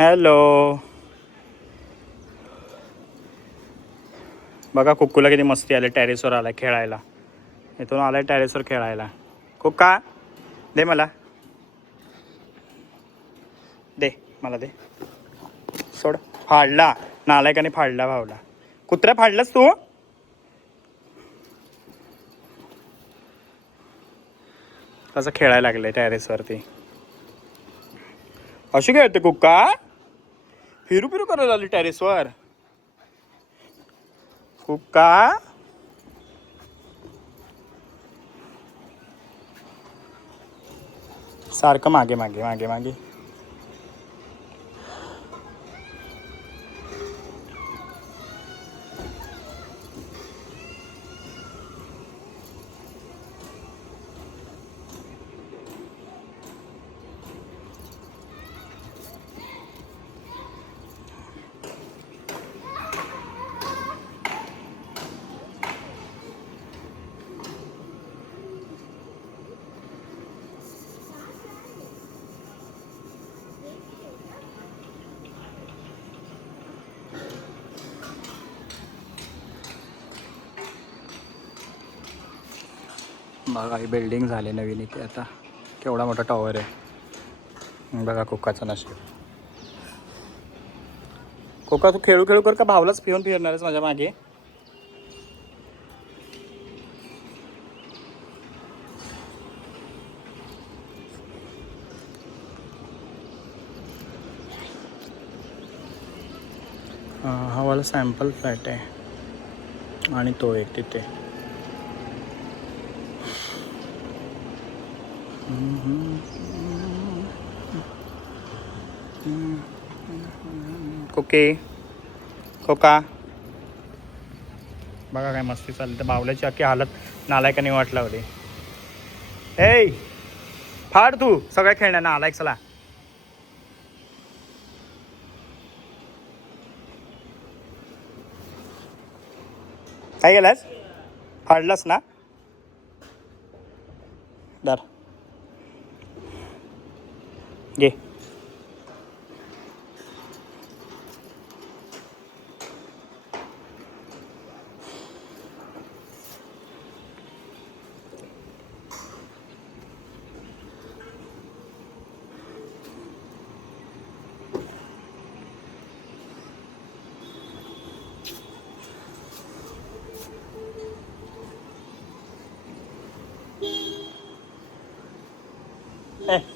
Hello. बघा कुक्कूला किती मस्ती आली, टेरेसवर आला खेळायला. इथून आलाय टेरेसवर खेळायला. कुक्का दे मला, दे मला दे. सोड. फाडला नालायकाने, फाडला भावला. कुत्र्या फाडलास तू. कसं खेळायला लागलंय टेरेसवरती. अशी खेळते कुक्का, फिरू फिरू करायला आली टेरेसवर. कुक्का सारखं मागे मागे मागे मागे. बघा ही बिल्डिंग झाली नवीन इथे आता. केवढा मोठा टॉवर आहे. बघा कुक्काचं नशीब. कुक्का तू खेळू खेळू कर का भावलाच पिऊन फिरणार आहेस माझ्या मागे. हा वाला सॅम्पल फ्लॅट आहे आणि तो एक तिथे. कुके कोका बघा काय मस्ती चालली. तर बावल्याची अख्खी हालत नालायकाने वाट लावली. ए फाड तू सगळ्या खेळण्या नालायक. चला काय गेलास, फाडलास ना. दर घे.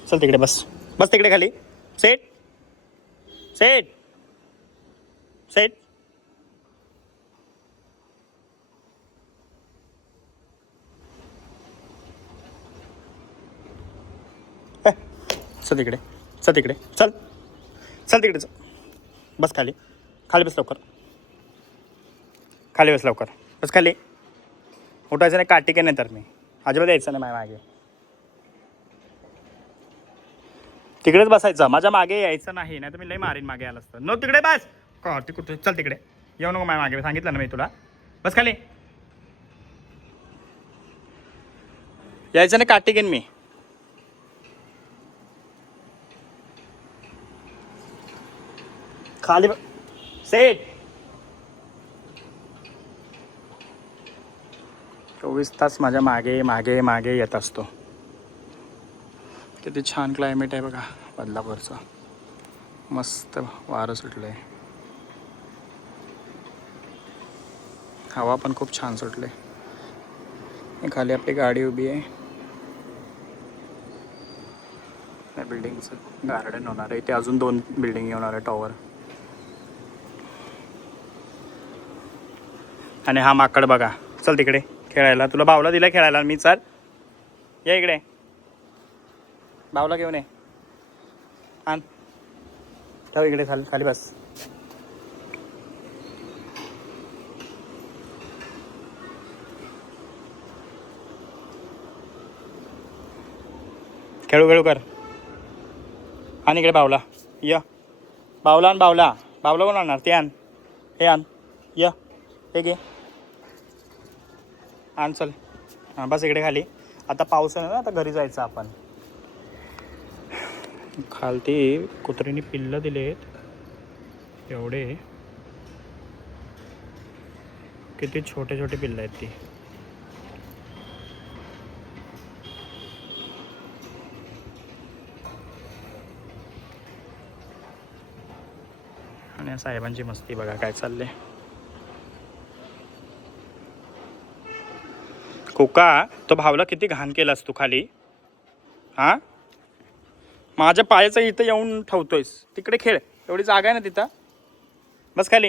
चल तिकडे बस, बस तिकडे खाली. Set set set. चल तिकडे, चल तिकडे, चल चल तिकडे चल. बस खाली, खाली बस लवकर, खाली बस लवकर, बस खाली. उठायचं नाही काटी, नाही तर मी अजिबात यायचं नाही माझ्या मागे. तिकडेच बसायचं, माझ्या मागे यायचं नाही, नाही तर मी लई मारीन मागे आलं असतं. नो तिकडे बस. का ती कुठे, चल तिकडे येऊ नको माझ्या मागे, सांगितलं ना मी तुला. बस खाली. यायचं नाही काटी घेईन मी. खाली सेट. 24 तास माझ्या मागे मागे मागे येत असतो. किती छान क्लायमेट आहे बघा बदलापूरचं. मस्त वारं सुटलं आहे. हवा पण खूप छान सुटले. खाली आपली गाडी उभी आहे. या बिल्डिंगचं गार्डन होणार आहे. इथे अजून 2 बिल्डिंग होणार आहे, टॉवर. आणि हा माकड बघा. चल तिकडे खेळायला. तुला बावला दिला खेळायला मी. चल या इकडे, बावला घेऊन ये. आण ठेव इकडे, खाली खाली बस. खेळू खेळू कर. आण इकडे बावला. या बावला आण. बावला बावला कोण आणणार, ते आण. हे आण. या हे घे, आण. चल हां बस इकडे खाली. आता पाऊस आहे ना, आता घरी जायचं आपण. खालती कुत्रीने पिल्लं दिलेत एवढे, किती छोटे छोटे पिल्लं आहेत ती. आणि साहेबांची मस्ती बघा काय चाललंय. कोका, तो भावला किती घाण केलास तू खाली. हा, माझ्या पायाचं इथं येऊन ठेवतोयस. तिकडे खेळ, एवढी जागा आहे ना तिथं. बस खाली,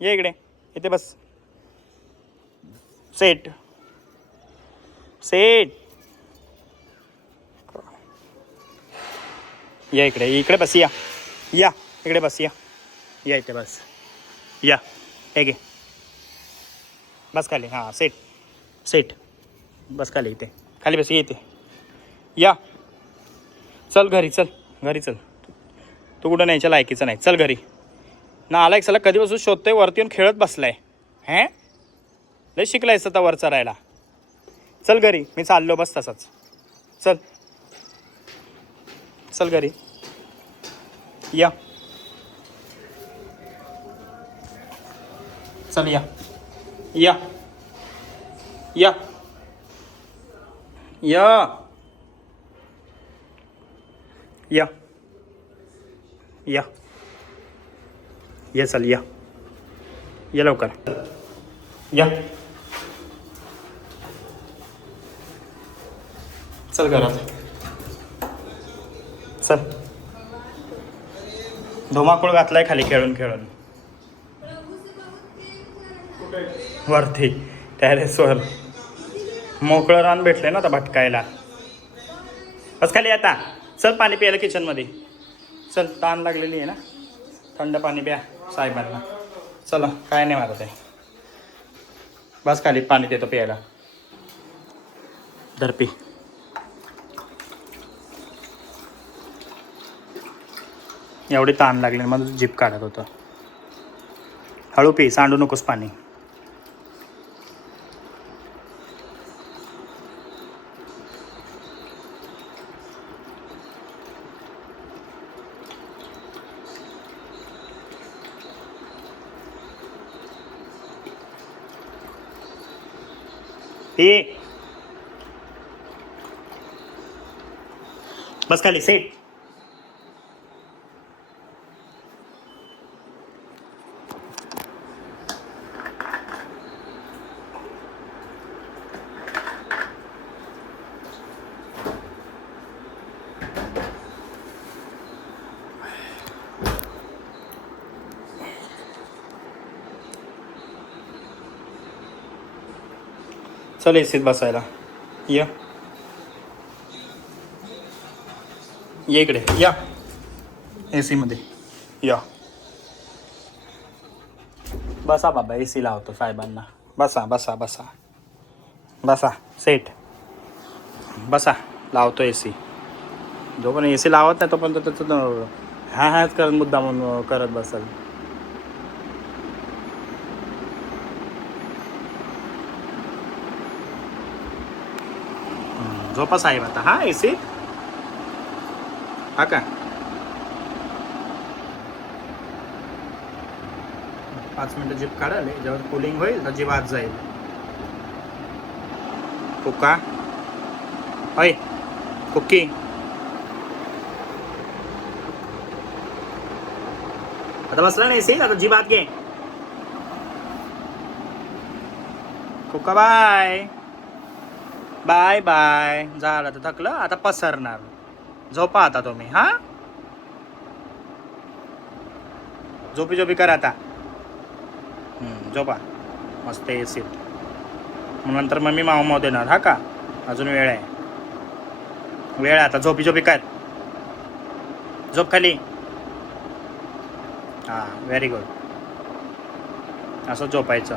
ये इकडे, इथे बस. सेट सेट, या इकडे, इकडे बस. या या इकडे बस. या इथे बस. या हे घे, बस खाली. हां सेट सेट, बस खाली इथे. खाली बस, येते. या चल घरी, चल घरी चल. तू कुठं न्यायच्या लायकीचं नाही. चल घरी. ना आला एक सला कधीपासून शोधतोय, वरती येऊन खेळत बसलाय. हे लय शिकलायस आता वर चरायला. चल घरी, मी चाललो बस तसाच. चल चल घरी. या चल. या या या या या या ये चल. या ये लवकर. या चल घरात. चल. धुमाकूळ घातलाय खाली खेळून खेळून. वरती टेरेसवर मोकळं रान भेटलंय ना आता भटकायला. बस खाली आता. चल पाणी प्यायला किचनमध्ये. चल, ताण लागलेली आहे ना, थंड पाणी प्या साहेबांना. चला, काय नाही मारत आहे. बस खाली, पाणी देतो प्यायला. धरपी. एवढी ताण लागली, मग जीप काढत होतं. हळू पी, सांडू नकोस पाणी. पी. बस खाली. सेट. चल एसीत बसायला. ये इकडे. या एसी मध्ये या. बसा बाबा, एसी लावतो साहेबांना. बसा बसा बसा बसा. सेट बसा, लावतो एसी. जो पण एसी लावत नाही तो पण त्याचं ह्याच करत मुद्दा म्हणून करत बसल. झोपा साहेब आता. हा एसी हा का. 5 मिनटं जीप काढाल, जेव्हा कूलिंग होईल तर जीप आत जाईल. कुक्का, अय कुक्की, आता बसला ना एसी, आता जीप आत घे. कुक्का बाय बाय बाय. झालं तर थकलं, आता पसरणार. झोपा आता तुम्ही. हा झोपी झोपी करा आता. झोपा मस्त एसीत. मग नंतर मम्मी माव माव देणार. हा का, अजून वेळ आहे. वेळ आहे आता. झोपी झोपी कर. झोप खाली. हां व्हेरी गुड. असं झोपायचं.